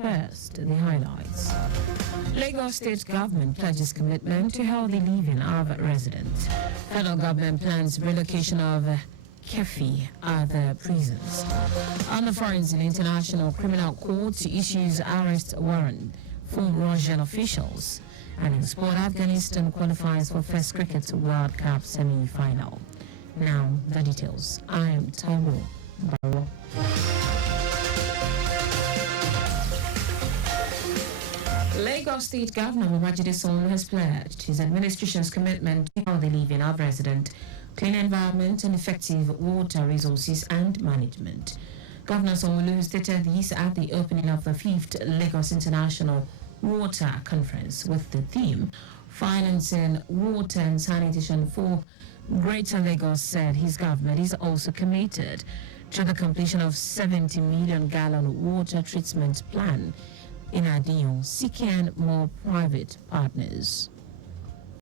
First, the highlights. Lagos State Government pledges commitment to healthy living of residents. Federal government plans relocation of Kefi other prisons. On the Foreign International Criminal Court issues arrest warrant for Russian officials. And in sport, Afghanistan qualifies for first Cricket World Cup semi-final. Now, the details. I am Taiwo Baruwa. Lagos State Governor Babajide Sanwo has pledged his administration's commitment to healthy living of residents, clean environment and effective water resources and management. Governor Sanwo stated this at the opening of the 5th Lagos International Water Conference with the theme Financing Water and Sanitation for Greater Lagos. Said his government is also committed to the completion of 70 million gallon water treatment plan in Adion, seeking more private partners.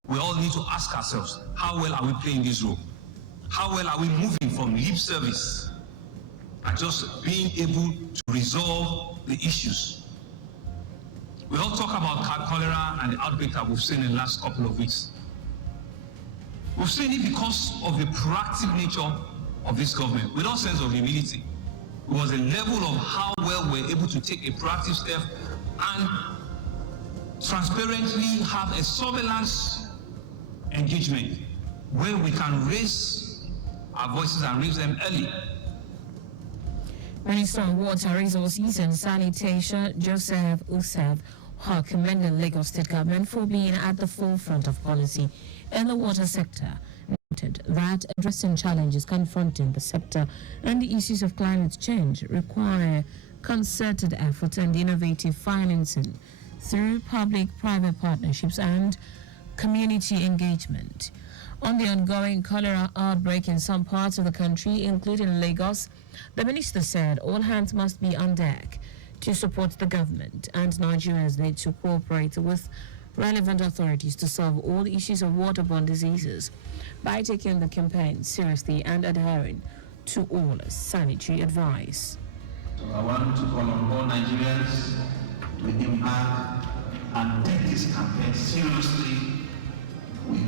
We all need to ask ourselves, how well are we playing this role? How well are we moving from lip service and just being able to resolve the issues? We all talk about cholera and the outbreak that we've seen in the last couple of weeks. We've seen it because of the proactive nature of this government, with all sense of humility. It was a level of how well we're able to take a proactive step and transparently have a surveillance engagement where we can raise our voices and raise them early. Minister of Water Resources and Sanitation, Joseph Usef, commended Lagos State Government for being at the forefront of policy in the water sector. Noted that addressing challenges confronting the sector and the issues of climate change require concerted effort and innovative financing through public-private partnerships and community engagement. On the ongoing cholera outbreak in some parts of the country, including Lagos, the minister said all hands must be on deck to support the government, and Nigerians need to cooperate with relevant authorities to solve all issues of waterborne diseases by taking the campaign seriously and adhering to all sanitary advice. So I want to call on all Nigerians to embark and take this campaign seriously. We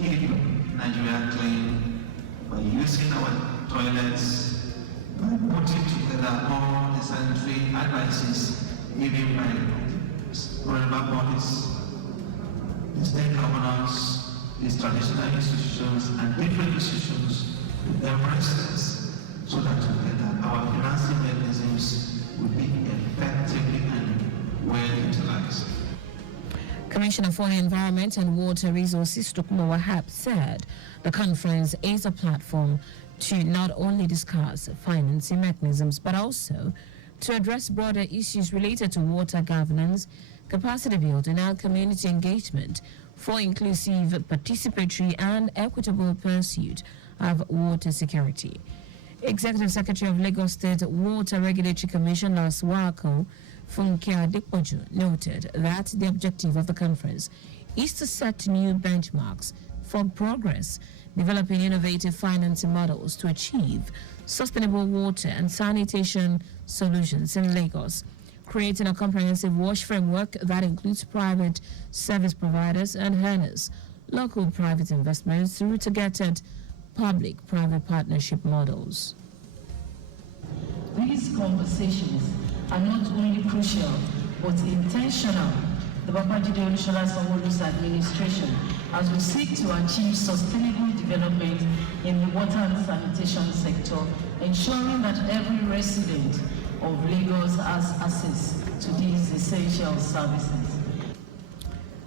keep Nigeria clean by using our toilets, by putting together all the sanitary advices given by relevant bodies, the state governors, these traditional institutions, and different institutions to their residents, so that together our financing mechanisms will be effectively and well utilized. Commissioner for the Environment and Water Resources, Tukmo Wahab, said the conference is a platform to not only discuss financing mechanisms, but also to address broader issues related to water governance, capacity building, and community engagement for inclusive, participatory, and equitable pursuit of water security. Executive Secretary of Lagos State Water Regulatory Commission, Laswako Funke Adepoju, noted that the objective of the conference is to set new benchmarks for progress, developing innovative financing models to achieve sustainable water and sanitation solutions in Lagos, creating a comprehensive WASH framework that includes private service providers and earners, local private investments through targeted public-private partnership models. These conversations are not only crucial but intentional. The Babajide Olusola Sanwo-Olu's administration, as we seek to achieve sustainable development in the water and sanitation sector, ensuring that every resident of Lagos has access to these essential services.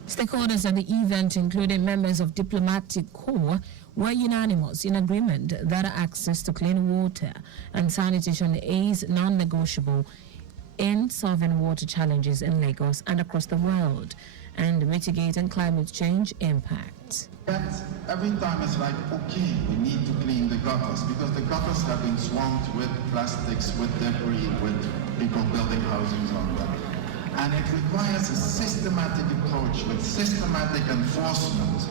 Stakeholders at the event, including members of diplomatic corps, were unanimous in agreement that access to clean water and sanitation is non-negotiable in solving water challenges in Lagos and across the world and mitigating climate change impacts. Every time it's like, okay, we need to clean the gutters because the gutters have been swamped with plastics, with debris, with people building housings on them. And it requires a systematic approach with systematic enforcement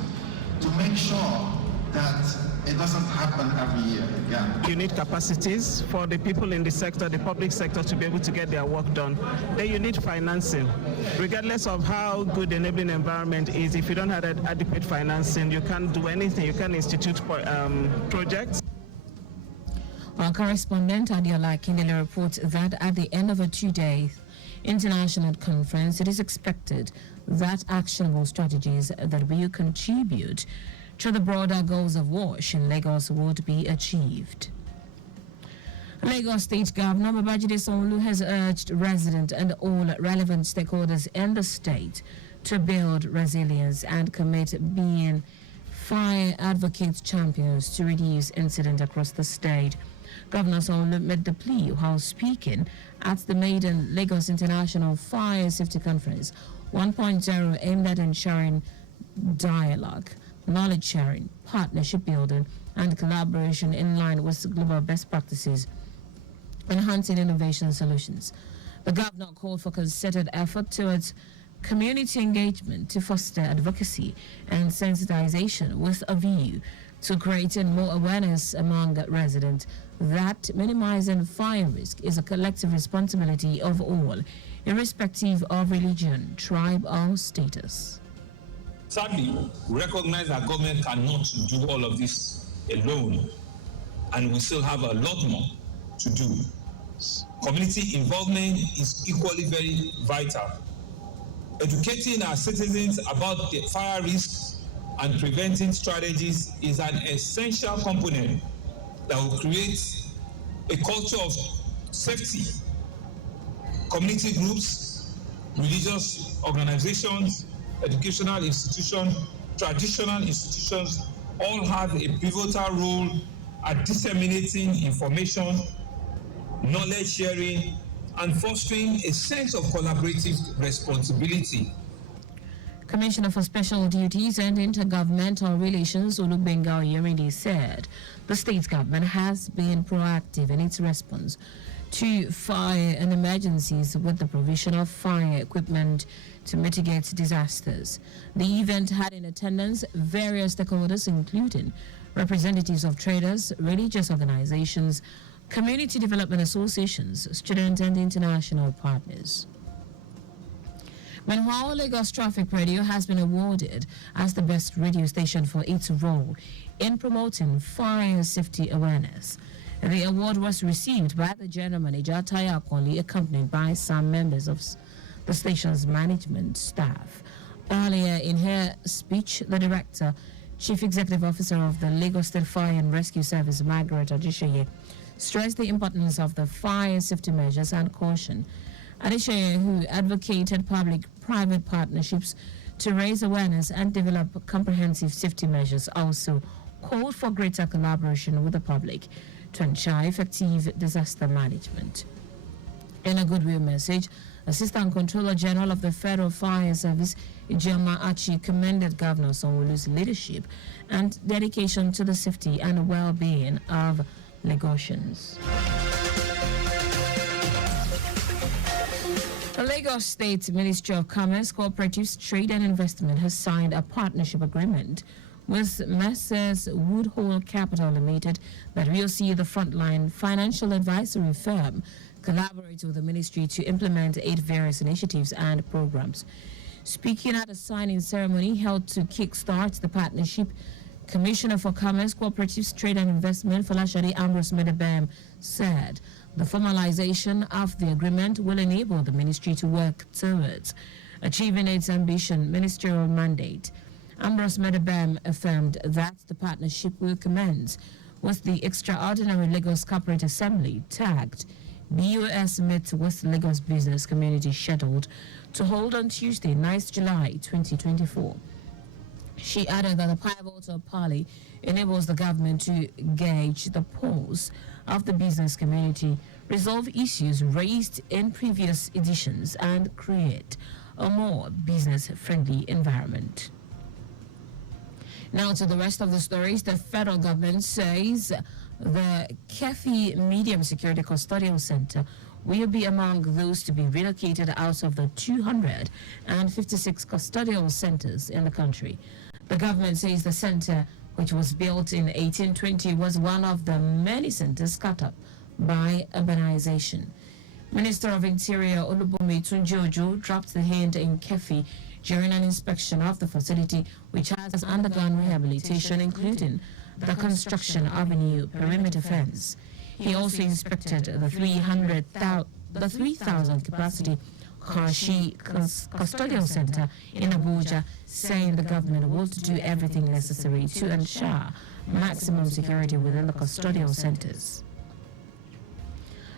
to make sure that It doesn't happen every year again. You need capacities for the people in the sector, the public sector, to be able to get their work done. Then you need financing. Regardless of how good the enabling environment is, if you don't have adequate financing, you can't do anything. You can't institute projects. Our correspondent Adiola Kindele reports that at the end of a 2-day international conference, it is expected that actionable strategies that will contribute to the broader goals of WASH in Lagos would be achieved. Lagos State Governor Babajide Sanwo-Olu has urged residents and all relevant stakeholders in the state to build resilience and commit being fire advocates champions to reduce incidents across the state. Governor Sanwo-Olu made the plea while speaking at the maiden Lagos International Fire Safety Conference 1.0 aimed at ensuring dialogue, knowledge sharing, partnership building, and collaboration in line with global best practices, enhancing innovation solutions. The governor called for concerted effort towards community engagement to foster advocacy and sensitization with a view to creating more awareness among residents that minimizing fire risk is a collective responsibility of all, irrespective of religion, tribe, or status. Sadly, we recognize that government cannot do all of this alone, and we still have a lot more to do. Community involvement is equally very vital. Educating our citizens about the fire risks and preventing strategies is an essential component that will create a culture of safety. Community groups, religious organizations, educational institutions, traditional institutions all have a pivotal role at disseminating information, knowledge sharing, and fostering a sense of collaborative responsibility. Commissioner for Special Duties and Intergovernmental Relations, Olubenga Oyerinde, said the state government has been proactive in its response to fire and emergencies with the provision of fire equipment to mitigate disasters. The event had in attendance various stakeholders, including representatives of traders, religious organizations, community development associations, student and international partners. Meanwhile, Lagos Traffic Radio has been awarded as the best radio station for its role in promoting fire safety awareness. The award was received by the general manager, Taiwo Baruwa, accompanied by some members of the station's management staff. Earlier in her speech, the director, Chief Executive Officer of the Lagos State Fire and Rescue Service, Margaret Adeshoye, stressed the importance of the fire safety measures and caution. Adeshoye, who advocated public-private partnerships to raise awareness and develop comprehensive safety measures, also called for greater collaboration with the public to ensure effective disaster management. In a goodwill message, Assistant Controller General of the Federal Fire Service, Ijoma Achi, commended Governor Sanwo-Olu's leadership and dedication to the safety and well-being of Lagosians. The Lagos State Ministry of Commerce, Cooperatives, Trade and Investment has signed a partnership agreement with Messrs. Woodhull Capital Limited that will see the frontline financial advisory firm collaborate with the ministry to implement 8 various initiatives and programs. Speaking at a signing ceremony held to kickstart the partnership, Commissioner for Commerce, Cooperatives, Trade and Investment, Folashade Ambrose Medebem, said the formalization of the agreement will enable the ministry to work towards achieving its ambition ministerial mandate. Ambrose Medebem affirmed that the partnership will commence with the extraordinary Lagos Corporate Assembly tagged BOS Meet with Lagos Business Community scheduled to hold on Tuesday, 9th July 2024. She added that the pivotal parley enables the government to gauge the pulse of the business community, resolve issues raised in previous editions, and create a more business-friendly environment. Now to the rest of the stories. The federal government says the Kefi Medium Security Custodial Center will be among those to be relocated out of the 256 custodial centers in the country. The government says the center which was built in 1820, was one of the many centers cut up by urbanization. Minister of Interior Olubunmi Tunji dropped the hint in Kefi during an inspection of the facility, which has undergone rehabilitation, including the construction of a new perimeter fence. He also inspected the 3,000 capacity Kashi Custodial Center in Abuja, saying the government will do everything necessary to ensure maximum security within the custodial centers.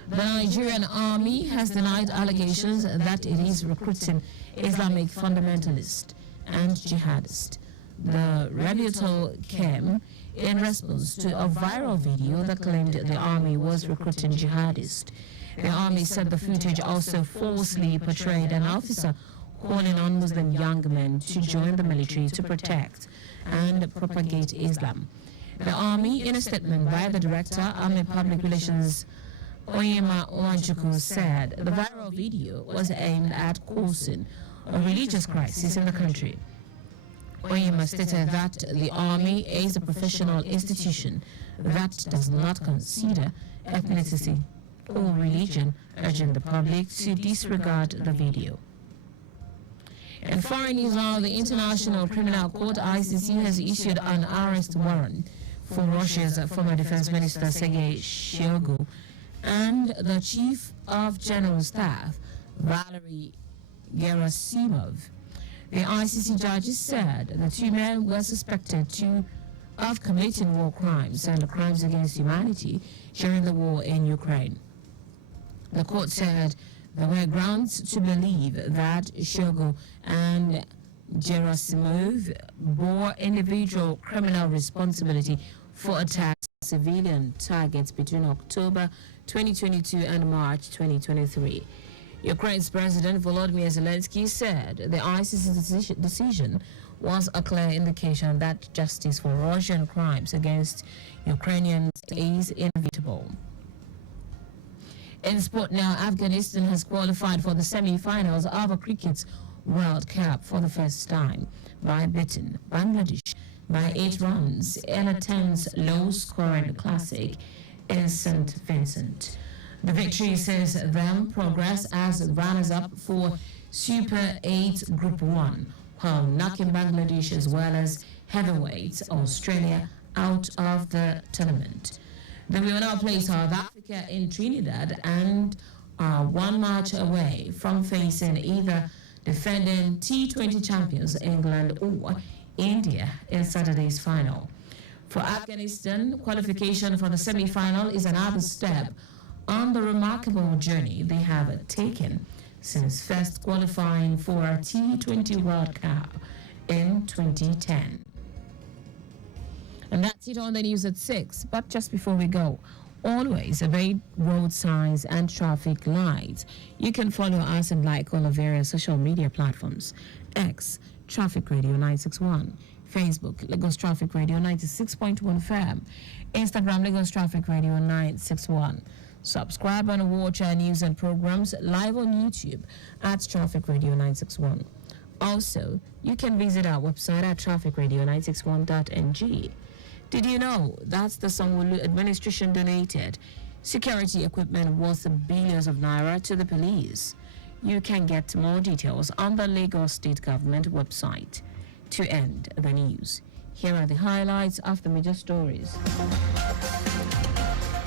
The Nigerian army has denied allegations that it is recruiting Islamic fundamentalists and jihadists. The rebuttal came in response to a viral video that claimed the army was recruiting jihadists. The army said the footage also falsely portrayed an officer calling on Muslim young men to join the military to protect and propagate Islam. The army, in a statement by the director, Army Public Relations Oyema Owajuku, said the viral video was aimed at causing a religious crisis in the country. Oyema stated that the army is a professional institution that does not consider ethnicity or religion, urging the public to disregard the video. In foreign news now, the International Criminal Court ICC has issued an arrest warrant for Russia's former defense minister Sergei Shoigu and the Chief of General Staff Valery Gerasimov. The ICC judges said the two men were suspected of committing war crimes and crimes against humanity during the war in Ukraine. The court said there were grounds to believe that Shoigu and Gerasimov bore individual criminal responsibility for attacks on civilian targets between October 2022 and March 2023. Ukraine's President Volodymyr Zelensky said the ICC's decision was a clear indication that justice for Russian crimes against Ukrainians is inevitable. In sport now, Afghanistan has qualified for the semi-finals of a Cricket World Cup for the first time by beating Bangladesh by 8 runs in a tense, low-scoring classic in St. Vincent. The victory sees them progress as runners-up for Super 8 Group 1, while knocking Bangladesh as well as heavyweights Australia out of the tournament. They will now play South Africa in Trinidad and are one match away from facing either defending T20 champions England or India in Saturday's final. For Afghanistan, qualification for the semi-final is another step on the remarkable journey they have taken since first qualifying for a T20 World Cup in 2010. And that's it on the news at 6. But just before we go, always obey road signs and traffic lights. You can follow us and like all the various social media platforms. X, Traffic Radio 961. Facebook, Lagos Traffic Radio 96.1 FM. Instagram, Lagos Traffic Radio 961. Subscribe and watch our news and programs live on YouTube at Traffic Radio 961. Also, you can visit our website at trafficradio961.ng. Did you know that's the Sanwo-Olu administration donated security equipment worth billions of naira to the police? You can get more details on the Lagos State Government website. To end the news, here are the highlights of the major stories.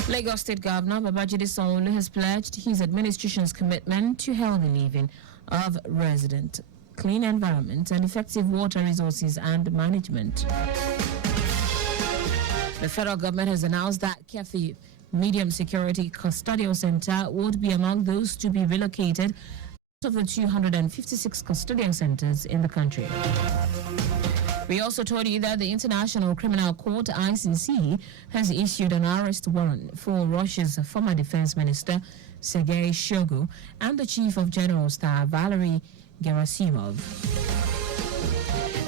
Lagos State Governor Babajide Sanwo-Olu has pledged his administration's commitment to healthy living of residents, clean environment, and effective water resources and management. The federal government has announced that Kefi Medium Security Custodial Center would be among those to be relocated out of the 256 custodial centers in the country. We also told you that the International Criminal Court, ICC, has issued an arrest warrant for Russia's former defense minister, Sergei Shoigu, and the Chief of General Staff, Valery Gerasimov.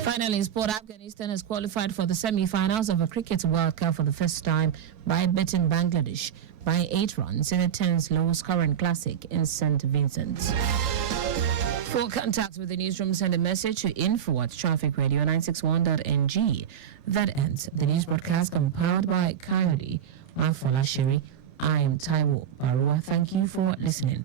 Finally, in sport, Afghanistan has qualified for the semi-finals of a Cricket World Cup for the first time by beating Bangladesh by 8 runs in a tense, low-scoring classic in St. Vincent. For contact with the newsroom, send a message to info@trafficradio961.ng. That ends the news broadcast compiled by Coyote Afola Shiri. I am Taiwo Baruwa. Thank you for listening.